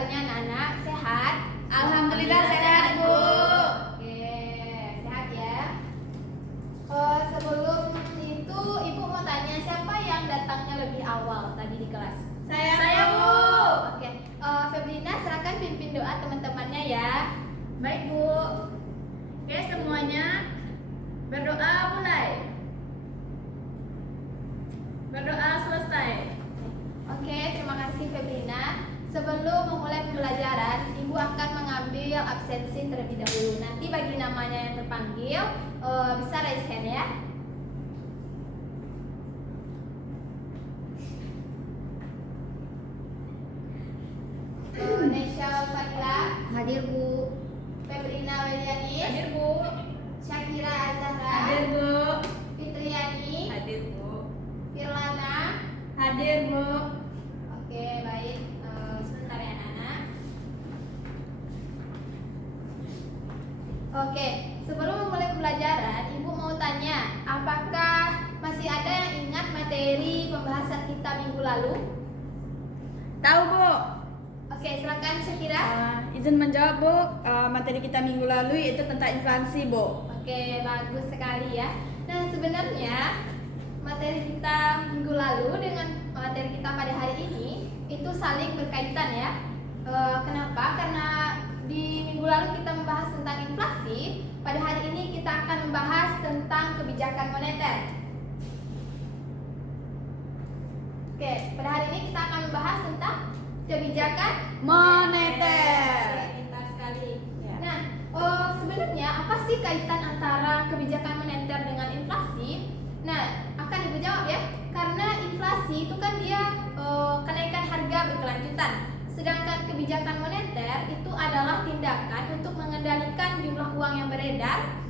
kabarnya anak-anak? Sehat? Alhamdulillah sehat, Bu. Oke, sehat ya. Sebelum itu Ibu mau tanya siapa yang datangnya lebih awal tadi di kelas? Saya, Bu. Oke, Febrina silakan pimpin doa teman-temannya ya. Baik, Bu. Oke, semuanya berdoa mulai. Berdoa selesai. Oke, terima kasih Febrina. Sebelum memulai pembelajaran, Ibu akan mengambil absensi terlebih dahulu. Nanti bagi namanya yang terpanggil, bisa raise hand ya. Nesha Fadila, Hadir, Bu. Febrina Welianis, Hadir, Bu. Syakira Azahra, Hadir, Bu. Fitriani, Hadir, Bu. Firlana. Hadir, Bu. Oke, baik. Sebentar ya, anak-anak. Oke, sebelum memulai pembelajaran, Ibu mau tanya, apakah masih ada yang ingat materi pembahasan kita minggu lalu? Tahu, Bu. Oke, silakan Syakira. Izin menjawab, Bu. Materi kita minggu lalu yaitu tentang inflasi, Bu. Oke, bagus sekali ya. Nah, sebenarnya materi kita minggu lalu dengan materi kita pada hari ini itu saling berkaitan ya. Kenapa? Karena di minggu lalu kita membahas tentang inflasi, pada hari ini kita akan membahas tentang kebijakan moneter. Oke, pada hari ini kita akan membahas tentang kebijakan Moneter. Oke, pintar sekali. Ya. Nah, sebenarnya apa sih kaitan antara kebijakan moneter dengan inflasi? Nah, akan Ibu jawab ya. Karena inflasi itu kan dia kenaikan harga berkelanjutan. Sedangkan kebijakan moneter itu adalah tindakan untuk mengendalikan jumlah uang yang beredar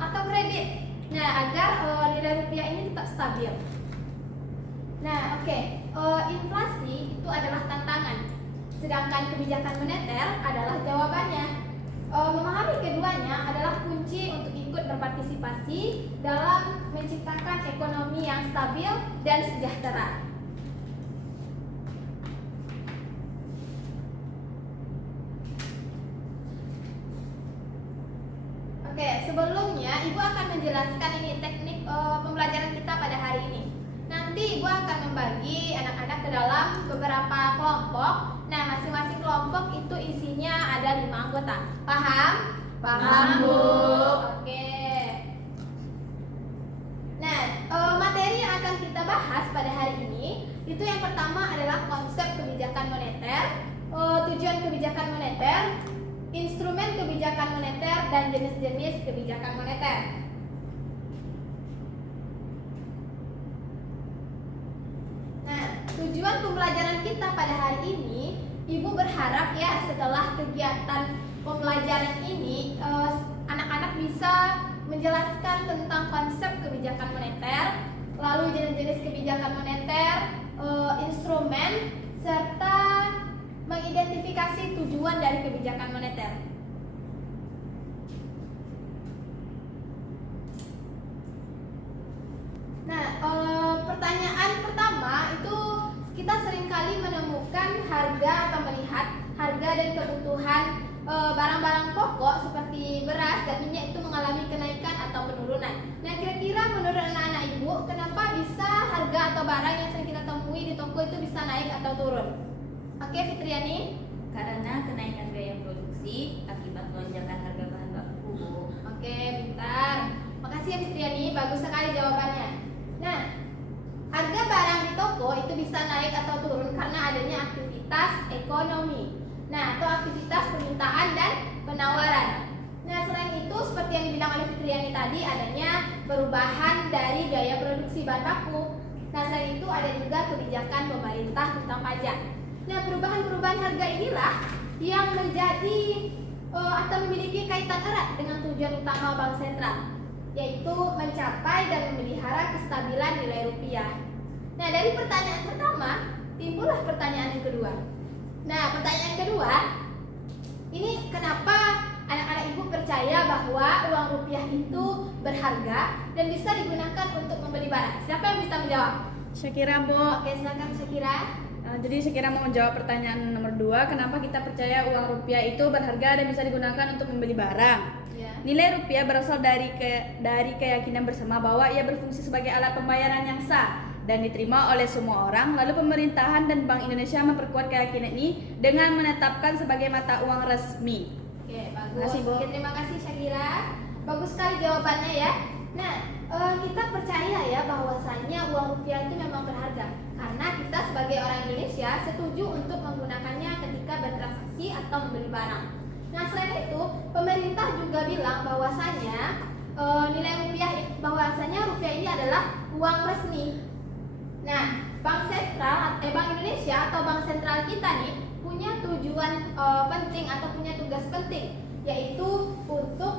atau kredit. Nah, agar nilai rupiah ini tetap stabil. Nah, oke. Inflasi itu adalah tantangan. Sedangkan kebijakan moneter adalah jawabannya. Memahami keduanya adalah kunci untuk ikut berpartisipasi dalam menciptakan ekonomi yang stabil dan sejahtera. Oke, sebelumnya Ibu akan menjelaskan ini teknik pembelajaran kita pada hari ini. Nanti Ibu akan membagi anak-anak ke dalam beberapa kelompok. Nah, masing-masing kelompok itu isinya ada 5 anggota. Paham? Paham, Bu. Oke. Nah, materi yang akan kita bahas pada hari ini itu yang pertama adalah konsep kebijakan moneter, tujuan kebijakan moneter, instrumen kebijakan moneter, dan jenis-jenis kebijakan moneter. Nah, tujuan pembelajaran kita pada hari ini, Ibu berharap ya setelah kegiatan pembelajaran ini anak-anak bisa menjelaskan tentang konsep kebijakan moneter, lalu jenis-jenis kebijakan moneter, instrumen, serta mengidentifikasi tujuan dari kebijakan moneter. Nah, pertanyaan pertama itu kita seringkali menemukan harga atau melihat harga dan kebutuhan barang-barang pokok seperti beras dan minyak itu mengalami kenaikan atau penurunan. Nah, kira-kira menurut anak-anak Ibu, kenapa bisa harga atau barang yang sering kita temui di toko itu bisa naik atau turun? Oke, Fitriani. Karena kenaikan biaya produksi akibat lonjakan harga bahan baku, Bu. Oke, pintar. Makasih ya Fitriani, bagus sekali jawabannya. Nah, harga barang di toko itu bisa naik atau turun karena adanya aktivitas ekonomi. Nah, atau aktivitas permintaan dan penawaran. Nah, selain itu seperti yang dibilang oleh Fitriani tadi, adanya perubahan dari biaya produksi bahan baku. Nah, selain itu ada juga kebijakan pemerintah tentang pajak. Nah, perubahan-perubahan harga inilah yang menjadi atau memiliki kaitan erat dengan tujuan utama bank sentral, yaitu mencapai dan memelihara kestabilan nilai rupiah. Nah, dari pertanyaan pertama timbullah pertanyaan yang kedua. Nah, pertanyaan kedua, ini kenapa anak-anak Ibu percaya bahwa uang rupiah itu berharga dan bisa digunakan untuk membeli barang? Siapa yang bisa menjawab? Syakira, Bu. Oke, silakan Syakira. Jadi saya kira mau menjawab pertanyaan nomor 2, kenapa kita percaya uang rupiah itu berharga dan bisa digunakan untuk membeli barang? Ya. Nilai rupiah berasal dari keyakinan bersama bahwa ia berfungsi sebagai alat pembayaran yang sah dan diterima oleh semua orang. Lalu pemerintahan dan Bank Indonesia memperkuat keyakinan ini dengan menetapkan sebagai mata uang resmi. Oke, bagus. Terima kasih, Bu. Oke, terima kasih Syakira. Bagus sekali jawabannya ya. Nah, kita percaya ya bahwasannya uang rupiah itu memang berharga karena kita sebagai orang Indonesia setuju untuk menggunakannya ketika bertransaksi atau membeli barang. Nah, selain itu, pemerintah juga bilang bahwasannya nilai rupiah bahwasannya rupiah ini adalah uang resmi. Nah, Bank Indonesia atau bank sentral kita nih punya tujuan penting atau punya tugas penting, yaitu untuk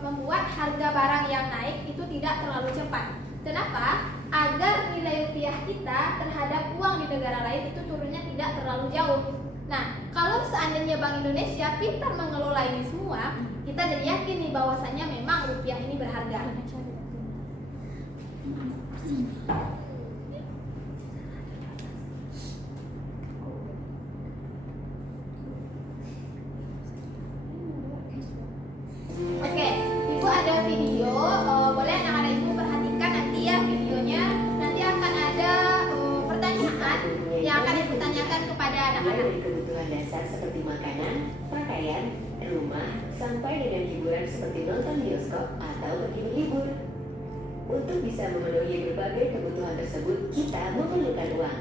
membuat harga barang yang naik itu tidak terlalu cepat. Kenapa? Agar nilai rupiah kita terhadap uang di negara lain itu turunnya tidak terlalu jauh. Nah, kalau seandainya Bank Indonesia pintar mengelola ini semua, kita jadi yakin nih bahwasannya memang rupiah ini berharga. Oke, Ibu ada video, boleh anak-anak Ibu perhatikan nanti ya videonya. Nanti akan ada pertanyaan yang akan Ibu tanyakan kepada anak-anak. Dari kebutuhan dasar seperti makanan, pakaian, rumah, sampai dengan hiburan seperti nonton bioskop atau pergi berlibur. Untuk bisa memenuhi berbagai kebutuhan tersebut, kita memerlukan uang.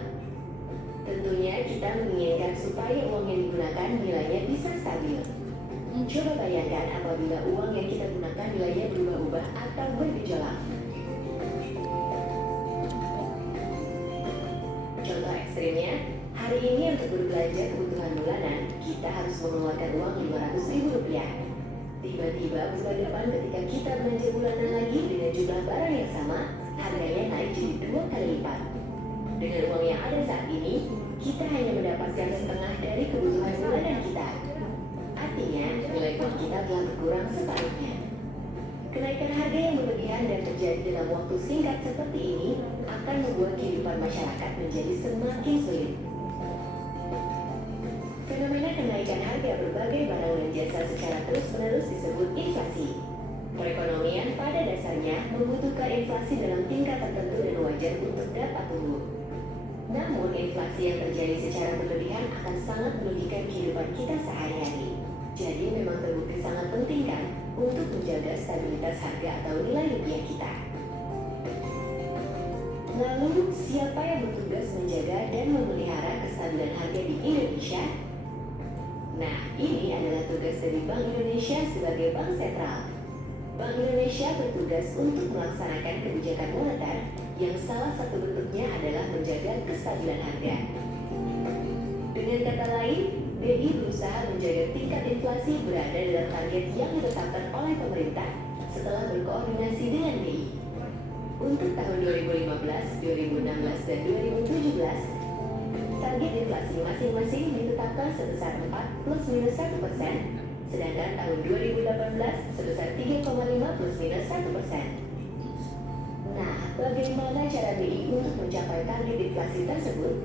Tentunya kita menginginkan supaya uang yang digunakan nilainya bisa stabil. Coba bayangkan apabila uang yang kita gunakan nilainya berubah-ubah atau bergejolak. Contoh ekstrimnya, hari ini untuk berbelanja kebutuhan bulanan, kita harus mengeluarkan uang Rp500.000. Tiba-tiba bulan depan ketika kita belanja bulanan lagi dengan jumlah barang yang sama, harganya naik jadi 2 kali lipat. Dengan uang yang ada saat ini, kita hanya mendapatkan setengah dari kebutuhan bulanan kita. Artinya, nilai uang kita telah berkurang separuhnya. Kenaikan harga yang berlebihan dan terjadi dalam waktu singkat seperti ini akan membuat kehidupan masyarakat menjadi semakin sulit. Fenomena kenaikan harga berbagai barang dan jasa secara terus-menerus disebut inflasi. Perekonomian pada dasarnya membutuhkan inflasi dalam tingkat tertentu dan wajar untuk dapat tumbuh. Namun, inflasi yang terjadi secara berlebihan akan sangat merugikan kehidupan kita sehari-hari. Jadi memang terbukti sangat penting kan untuk menjaga stabilitas harga atau nilai rupiah kita. Lalu, siapa yang bertugas menjaga dan memelihara kestabilan harga di Indonesia? Nah, ini adalah tugas dari Bank Indonesia sebagai bank sentral. Bank Indonesia bertugas untuk melaksanakan kebijakan moneter yang salah satu bentuknya adalah menjaga kestabilan harga. Dengan kata lain, BI berusaha menjaga tingkat inflasi berada dalam target yang ditetapkan oleh pemerintah setelah berkoordinasi dengan BI. Untuk tahun 2015, 2016, dan 2017, target inflasi masing-masing ditetapkan sebesar 4 plus minus 1%, sedangkan tahun 2018 sebesar 3,5 plus minus 1%. Nah, bagaimana cara BI untuk mencapai target inflasi tersebut?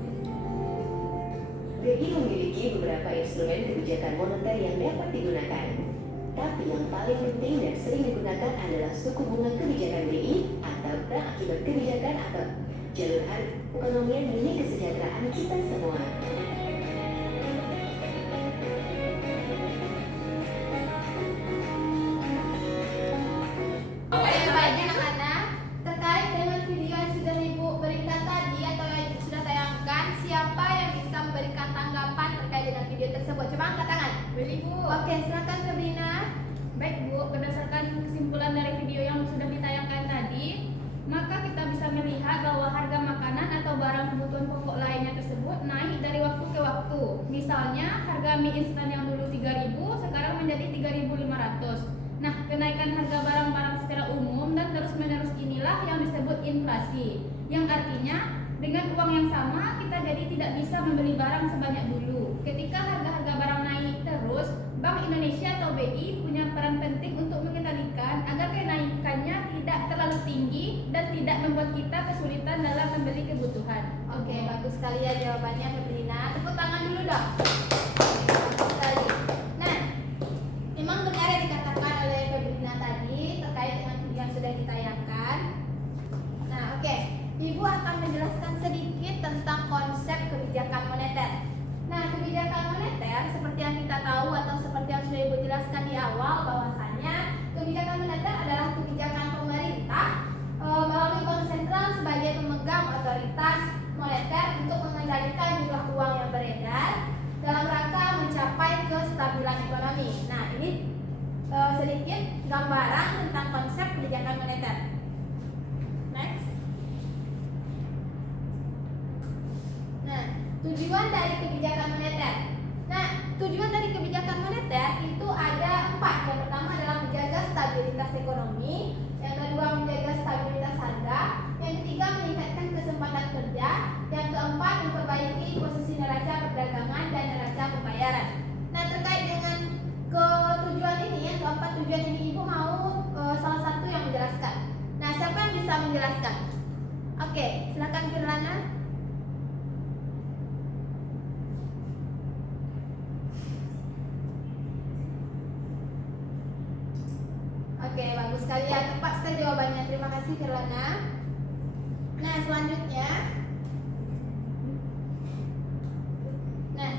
BI memiliki beberapa instrumen kebijakan moneter yang dapat digunakan. Tapi yang paling penting dan sering digunakan adalah suku bunga kebijakan BI atau perang akibat kebijakan atau jalur perekonomian demi kesejahteraan kita semua. Oke, baik anak-anak. Terkait dengan video yang sudah Ibu berikan tadi atau yang sudah tayangkan, siapa yang bisa memberikan tanggapan terkait dengan video tersebut? Coba angkat tangan. Ibu. Oke, silakan Sabrina. Baik Bu, berdasarkan kesimpulan dari video yang sudah ditayangkan tadi, maka kita bisa melihat bahwa harga makanan atau barang kebutuhan pokok lainnya tersebut naik dari waktu ke waktu. Misalnya, harga mie instan yang dulu 3.000 sekarang menjadi 3.500. Nah, kenaikan harga barang-barang secara umum dan terus-menerus inilah yang disebut inflasi. Yang artinya, dengan uang yang sama, kita jadi tidak bisa membeli barang sebanyak dulu. Ketika harga-harga barang naik terus, Bank Indonesia atau BI punya peran penting untuk mengendalikan agar kenaikannya tidak tidak terlalu tinggi dan tidak membuat kita kesulitan dalam membeli kebutuhan. Oke, bagus sekali ya jawabannya Febrina. Tepuk tangan dulu dong. Bagus sekali. Nah, memang benar yang dikatakan oleh Febrina tadi terkait dengan video yang sudah ditayangkan. Nah, oke. Ibu akan menjelaskan sedikit tentang konsep kebijakan moneter. Nah, kebijakan moneter seperti yang kita tahu atau seperti yang sudah Ibu jelaskan di awal bahwasanya kebijakan moneter adalah kebijakan pemerintah melalui bank sentral sebagai pemegang otoritas moneter untuk mengendalikan jumlah uang yang beredar dalam rangka mencapai kestabilan ekonomi. Nah, ini sedikit gambaran tentang konsep kebijakan moneter. Next. Nah, tujuan dari kebijakan moneter. Nah, tujuan dari kebijakan moneter itu ada 4. Yang pertama adalah menjaga stabilitas ekonomi, yang kedua menjaga stabilitas harga, yang ketiga meningkatkan kesempatan kerja, yang keempat memperbaiki posisi neraca perdagangan dan neraca pembayaran. Nah, terkait dengan ketujuan ini, yang keempat tujuan ini, Ibu mau salah satu yang menjelaskan. Nah, siapa yang bisa menjelaskan? Oke, silakan Firlana. Oke, bagus sekali ya, tepat sekali jawabannya. Terima kasih Firlana. Nah, selanjutnya. Nah,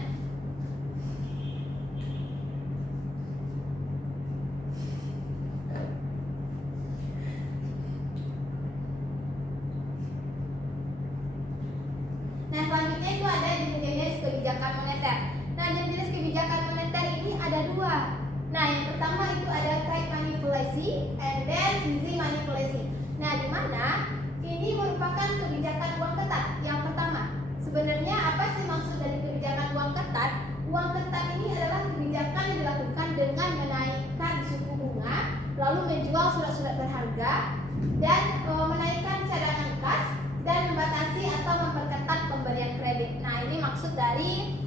selanjutnya itu ada jenis-jenis kebijakan moneter. Nah, jenis-jenis kebijakan moneter ini ada 2. Nah, yang pertama itu ada tight money policy and then easy money policy. Nah, di mana ini merupakan kebijakan uang ketat. Yang pertama, sebenarnya apa sih maksud dari kebijakan uang ketat? Uang ketat ini adalah kebijakan yang dilakukan dengan menaikkan suku bunga, lalu menjual surat-surat berharga, dan menaikkan cadangan kas, dan membatasi atau memperketat pemberian kredit. Nah, ini maksud dari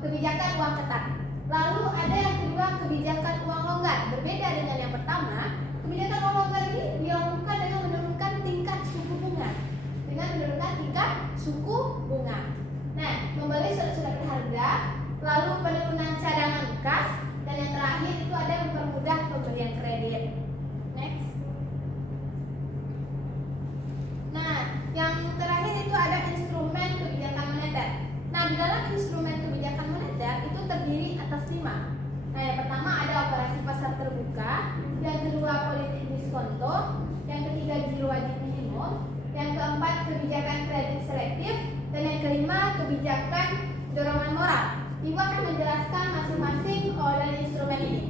kebijakan uang ketat. Lalu ada yang kedua, kebijakan uang longgar. Berbeda dengan yang pertama, kebijakan uang longgar ini dilakukan dengan menurunkan tingkat suku bunga. Nah, membeli surat-surat berharga, lalu penurunan cadangan kas, dan yang terakhir itu ada mempermudah pemberian kredit. Next. Nah, yang terakhir itu ada instrumen kebijakan moneter. Nah, di dalam instrumen kebijakan moneter itu terdiri atas 5. Nah, yang pertama ada operasi pasar terbuka, yang kedua politik diskonto, yang ketiga giro wajib minimum, yang keempat kebijakan kredit selektif, dan yang kelima kebijakan dorongan moral. Ibu akan menjelaskan masing-masing dari instrumen ini.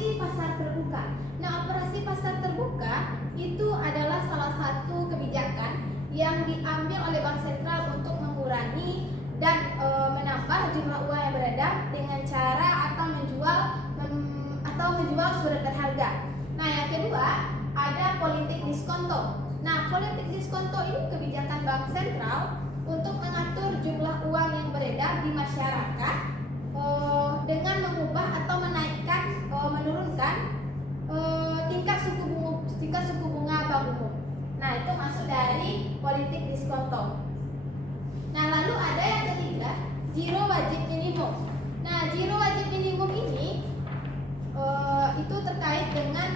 Pasar terbuka. Nah, operasi pasar terbuka itu adalah salah satu kebijakan yang diambil oleh Bank Sentral untuk mengurangi dan menambah jumlah uang yang beredar dengan cara atau menjual surat berharga. Nah, yang kedua ada politik diskonto. Nah, politik diskonto ini kebijakan Bank Sentral untuk mengatur jumlah uang yang beredar di masyarakat dengan mengubah atau menurunkan tingkat suku bunga bank umum. Nah, itu masuk dari politik diskonto. Nah, lalu ada yang ketiga, giro wajib minimum. Nah, giro wajib minimum ini itu terkait dengan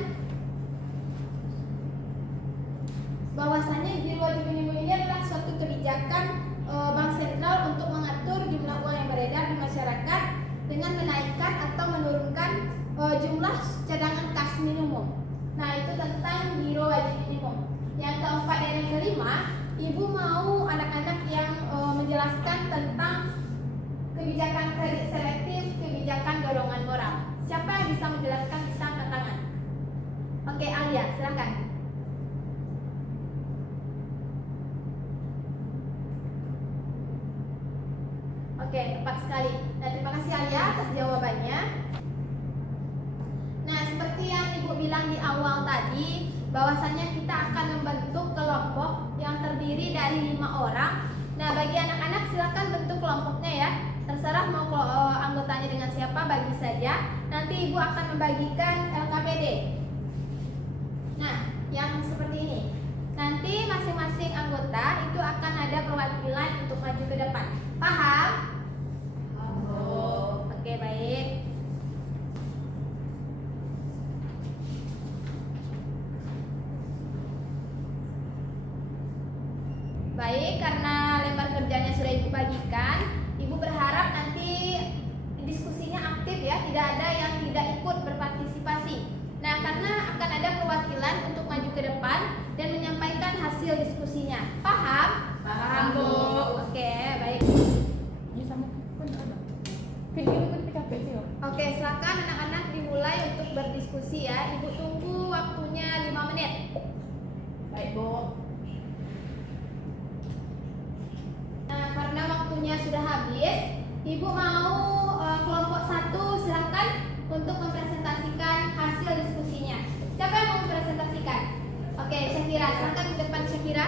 bahwasannya giro wajib minimum ini adalah suatu kebijakan Bank Sentral untuk mengatur jumlah uang yang beredar di masyarakat dengan menaikkan atau menurunkan jumlah cadangan kas minimum. Nah, itu tentang giro wajib minimum. Yang keempat dan yang kelima, Ibu mau anak-anak yang menjelaskan tentang kebijakan kredit selektif, kebijakan dorongan moral. Siapa yang bisa menjelaskan, bisa angkat tangan. Oke, Alia, silakan. Oke, tepat sekali. Nah, terima kasih Alia atas jawabannya. Nah, seperti yang Ibu bilang di awal tadi, bahwasannya kita akan membentuk kelompok yang terdiri dari 5 orang. Nah, bagi anak-anak silakan bentuk kelompoknya ya. Terserah mau anggotanya dengan siapa, bagi saja. Nanti Ibu akan membagikan LKPD. Nah, yang seperti ini. Nanti masing-masing anggota itu akan ada perwakilan untuk maju ke depan. Paham? Oke, baik. Baik, karena lembar kerjanya sudah Ibu bagikan, Ibu berharap nanti diskusinya aktif ya, tidak ada yang tidak ikut berpartisipasi. Nah, karena akan ada perwakilan untuk maju ke depan dan menyampaikan hasil diskusinya. Paham? Paham, Bu. Oke, baik. Oke, silakan anak-anak dimulai untuk berdiskusi ya. Ibu tunggu waktunya 5 menit. Baik, Bu. Nah, karena waktunya sudah habis, Ibu mau kelompok 1 silakan untuk mempresentasikan hasil diskusinya. Siapa yang mau mempresentasikan? Oke, Syakira, silakan di depan Syakira.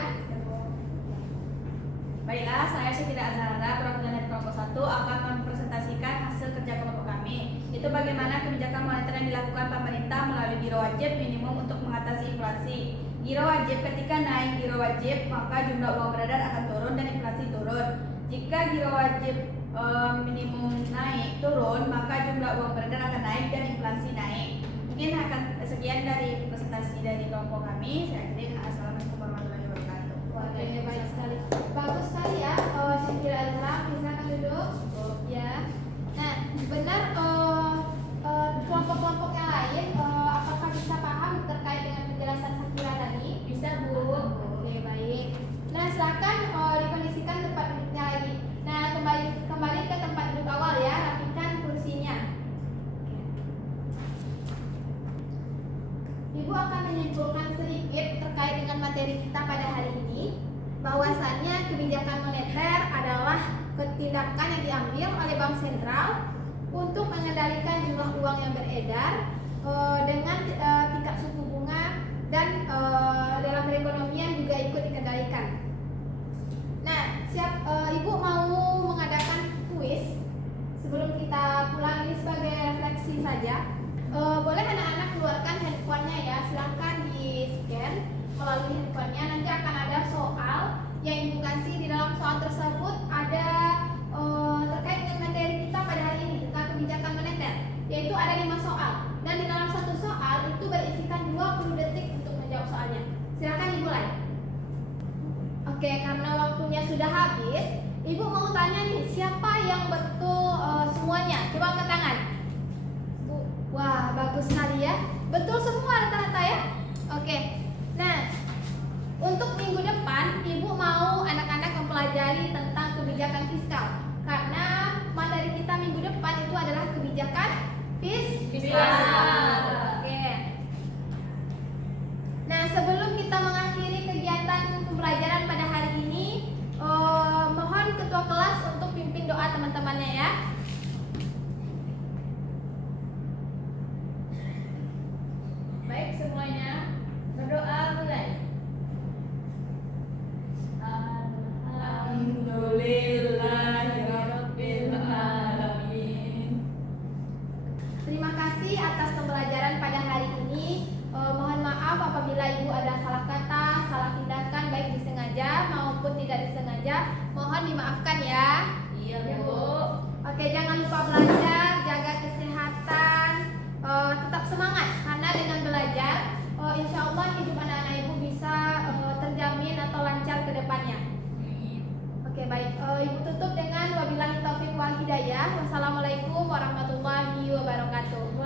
Baiklah, saya Syakira Azhara, perwakilan dari kelompok 1 akan mempresentasikan hasil kerja kelompok kami. Itu bagaimana kebijakan moneter yang dilakukan pemerintah melalui giro wajib minimum untuk mengatasi inflasi. Giro wajib, ketika naik giro wajib, maka jumlah uang beredar akan turun dan inflasi turun. Jika giro wajib minimum naik turun, maka jumlah uang beredar akan naik dan inflasi naik. Mungkin akan sekian dari presentasi dari kelompok kami. Saya akhiri. Assalamualaikum warahmatullahi wabarakatuh. Oke, baik sekali. Bagus sekali ya, Syakira Azhara, silakan duduk. Ya. Nah, benar kelompok-kelompok yang lain apakah bisa paham terkait dengan penjelasan Syakira tadi? Bisa, Bu. Oke, baik. Nah, silakan dikondisikan tempat duduknya lagi. Nah, kembali ke tempat duduk awal ya, rapikan kursinya. Ibu akan menyimpulkan sedikit terkait dengan materi kita pada hari ini, bahwasannya kebijakan moneter adalah tindakan yang diambil oleh Bank Sentral untuk mengendalikan jumlah uang yang beredar dengan tingkat suku bunga dan dalam perekonomian juga ikut dikendalikan. Nah, Ibu mau mengadakan kuis sebelum kita pulang, ini sebagai refleksi saja. Boleh anak-anak keluarkan handphonenya ya, silahkan di scan melalui handphonenya. Nanti akan ada soal yang Ibu kasih. Di dalam soal tersebut ada terkait dengan materi kita pada hari ini tentang kebijakan moneter, yaitu ada 5 soal, dan di dalam satu soal itu berisikan 20 detik untuk menjawab soalnya. Silahkan dimulai. Oke, karena waktunya sudah habis, Ibu mau tanya nih, siapa yang betul semuanya? Coba angkat tangan. Wah, bagus sekali ya. Betul semua rata-rata ya. Oke. Nah, untuk minggu depan Ibu mau anak-anak mempelajari tentang kebijakan fiskal, karena materi kita minggu depan itu adalah kebijakan fiskal. Oke. Nah, sebelum kita mengakhiri kegiatan pembelajaran pada hari ini, mohon ketua kelas untuk pimpin doa teman-temannya ya. Baik semuanya, berdoa mulai. Alhamdulillahirabbil alamin. Terima kasih atas pembelajaran pada hari ini. Mohon maaf apabila Ibu ada salah kata, salah tindakan baik disengaja maupun tidak disengaja. Mohon dimaafkan ya. Iya, Bu. Oke, jangan lupa belajar, jaga kesehatan, tetap semangat karena dengan belajar, insya Allah hidup anak-anak Ibu bisa terjamin atau lancar ke depannya. Oke, baik. Ibu tutup dengan wabillahi taufiq wal hidayah. Wassalamualaikum warahmatullahi wabarakatuh.